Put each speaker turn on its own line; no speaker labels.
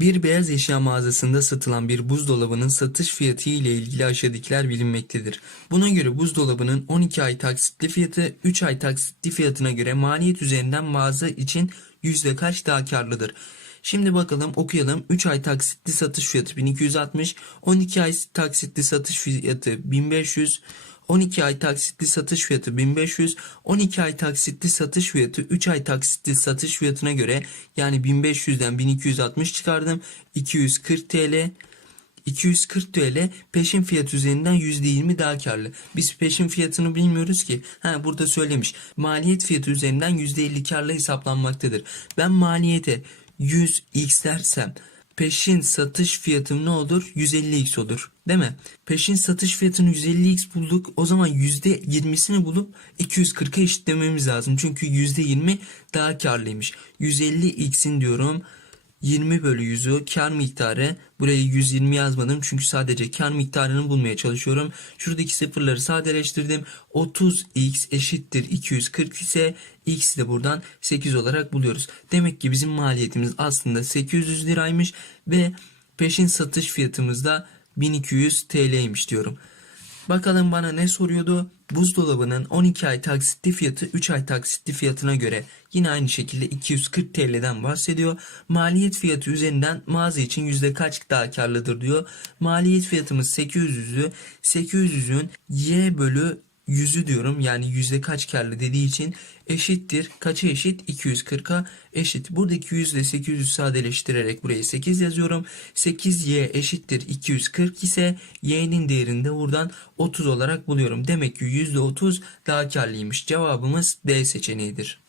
Bir beyaz eşya mağazasında satılan bir buzdolabının satış fiyatı ile ilgili aşağıdakiler bilinmektedir. Buna göre buzdolabının 12 ay taksitli fiyatı 3 ay taksitli fiyatına göre maliyet üzerinden mağaza için yüzde kaç daha karlıdır? Şimdi bakalım okuyalım. 3 ay taksitli satış fiyatı 1260, 12 ay taksitli satış fiyatı 1500, 12 ay taksitli satış fiyatı 1500, 12 ay taksitli satış fiyatı 3 ay taksitli satış fiyatına göre yani 1500'den 1260 çıkardım. 240 TL. 240 TL peşin fiyat üzerinden %20 daha karlı. Biz peşin fiyatını bilmiyoruz ki. Ha burada söylemiş. Maliyet fiyatı üzerinden %50 karlı hesaplanmaktadır. Ben maliyete 100x dersem peşin satış fiyatım ne olur? 150x olur. Değil mi? Peşin satış fiyatını 150x bulduk. O zaman %20'sini bulup 240'a eşitlememiz lazım. Çünkü %20 daha karlıymış. 150x'in diyorum 20 bölü 100'ü kar miktarı buraya 120 yazmadım çünkü sadece kar miktarını bulmaya çalışıyorum. Şuradaki sıfırları sadeleştirdim. 30x eşittir 240 ise x'i de buradan 8 olarak buluyoruz. Demek ki bizim maliyetimiz aslında 800 liraymış ve peşin satış fiyatımız da 1200 TL'ymiş diyorum. Bakalım bana ne soruyordu? Buzdolabının 12 ay taksitli fiyatı 3 ay taksitli fiyatına göre yine aynı şekilde 240 TL'den bahsediyor. Maliyet fiyatı üzerinden mağaza için yüzde kaç daha karlıdır diyor. Maliyet fiyatımız 800'ü 800'ün y bölü 100'ü diyorum yani yüzde kaç karlı dediği için eşittir. Kaça eşit? 240'a eşit. Buradaki 100 ile 800'ü sadeleştirerek buraya 8 yazıyorum. 8y eşittir 240 ise y'nin değerini de buradan 30 olarak buluyorum. Demek ki %30 daha karlıymış. Cevabımız D seçeneğidir.